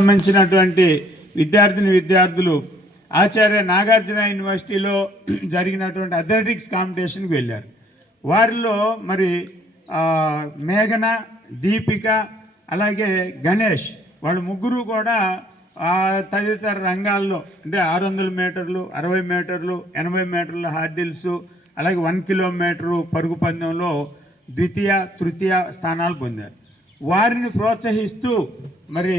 సంబంధించినటువంటి విద్యార్థులు ఆచార్య నాగార్జున యూనివర్సిటీలో జరిగినటువంటి అథ్లెటిక్స్ కాంపిటీషన్కి వెళ్ళారు. వారిలో మరి మేఘన, దీపిక అలాగే గణేష్ వాళ్ళు ముగ్గురు కూడా తదితర రంగాల్లో అంటే 600 మీటర్లు, 60 మీటర్లు, 80 మీటర్ల హార్డిల్స్ అలాగే 1 కిలోమీటరు పరుగు పందెంలో ద్వితీయ, తృతీయ స్థానాలు పొందారు. వారిని ప్రోత్సహిస్తూ మరి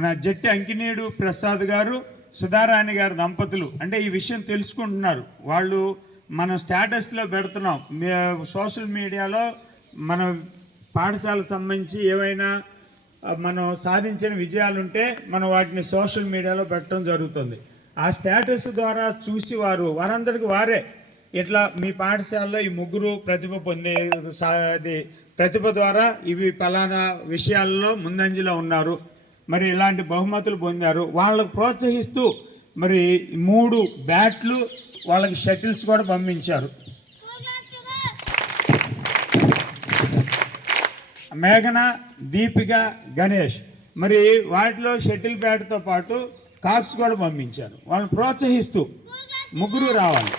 మన జట్టి అంకినీడు ప్రసాద్ గారు, సుధారాణి గారు దంపతులు అంటే ఈ విషయం తెలుసుకుంటున్నారు. వాళ్ళు మనం స్టేటస్లో పెడుతున్నాం, సోషల్ మీడియాలో మన పాఠశాలకు సంబంధించి ఏవైనా మనం సాధించిన విజయాలుంటే మనం వాటిని సోషల్ మీడియాలో పెట్టడం జరుగుతుంది. ఆ స్టేటస్ ద్వారా చూసి వారందరికీ వారే ఇట్లా మీ పాఠశాలలో ఈ ముగ్గురు ప్రతిభ పొందే ప్రతిభ ద్వారా ఇవి పలానా విషయాల్లో ముందంజలో ఉన్నారు, మరి ఇలాంటి బహుమతులు పొందారు. వాళ్ళకు ప్రోత్సహిస్తూ మరి 3 బ్యాట్లు వాళ్ళకి షటిల్స్ కూడా పంపించారు. మేఘన, దీపిక, గణేష్ మరి వాటిలో షటిల్ బ్యాట్తో పాటు కాక్స్ కూడా పంపించారు. వాళ్ళని ప్రోత్సహిస్తూ ముగ్గురు రావాలి.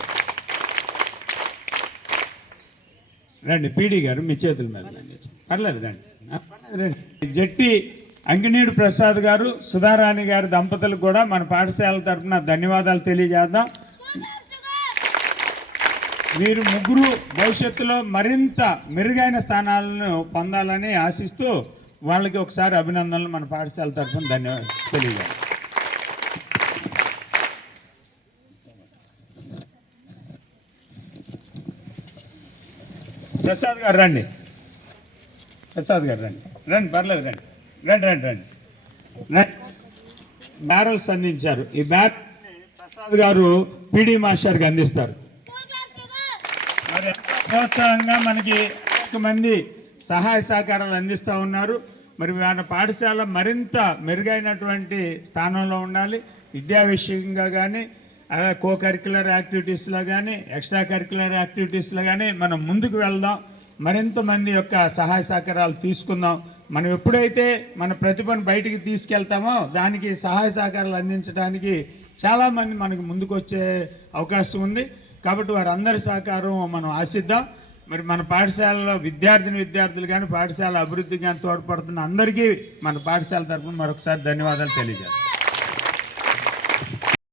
రండి పీడి గారు, మీ చేతుల మీద పర్లేదు రండి. జట్టి అంకినీడు ప్రసాద్ గారు, సుధారాణి గారి దంపతులకు కూడా మన పాఠశాల తరఫున ధన్యవాదాలు తెలియజేద్దాం. మీరు ముగ్గురు భవిష్యత్తులో మరింత మెరుగైన స్థానాలను పొందాలని ఆశిస్తూ వాళ్ళకి ఒకసారి అభినందనలు మన పాఠశాల తరఫున ధన్యవాదాలు తెలియజేద్దాం. ప్రసాద్ గారు రండి, ప్రసాద్ గారు రండి, రండి పర్లేదు రండి, రండి రండి రండి రండి. బ్యారల్స్ అందించారు. ఈ బ్యారల్ ప్రసాద్ గారు పీడి మాస్టర్కి అందిస్తారు. మరి ప్రోత్సాహంగా మనకి అనేక మంది సహాయ సహకారాలు అందిస్తూ ఉన్నారు. మరి మన పాఠశాల మరింత మెరుగైనటువంటి స్థానంలో ఉండాలి. విద్యా విషయంగా కానీ అలాగే కో కరిక్యులర్ యాక్టివిటీస్లో కానీ ఎక్స్ట్రా కరిక్యులర్ యాక్టివిటీస్లో కానీ మనం ముందుకు వెళ్దాం. మరింత మంది యొక్క సహాయ సహకారాలు తీసుకుందాం. మనం ఎప్పుడైతే మన ప్రతిభను బయటికి తీసుకెళ్తామో దానికి సహాయ సహకారాలు అందించడానికి చాలామంది మనకు ముందుకు వచ్చే అవకాశం ఉంది. కాబట్టి వారందరి సహకారం మనం ఆశిద్దాం. మరి మన పాఠశాలలో విద్యార్థులు కానీ పాఠశాల అభివృద్ధికి కానీ తోడ్పడుతున్న అందరికీ మన పాఠశాల తరఫున మరొకసారి ధన్యవాదాలు తెలియజేస్తాం.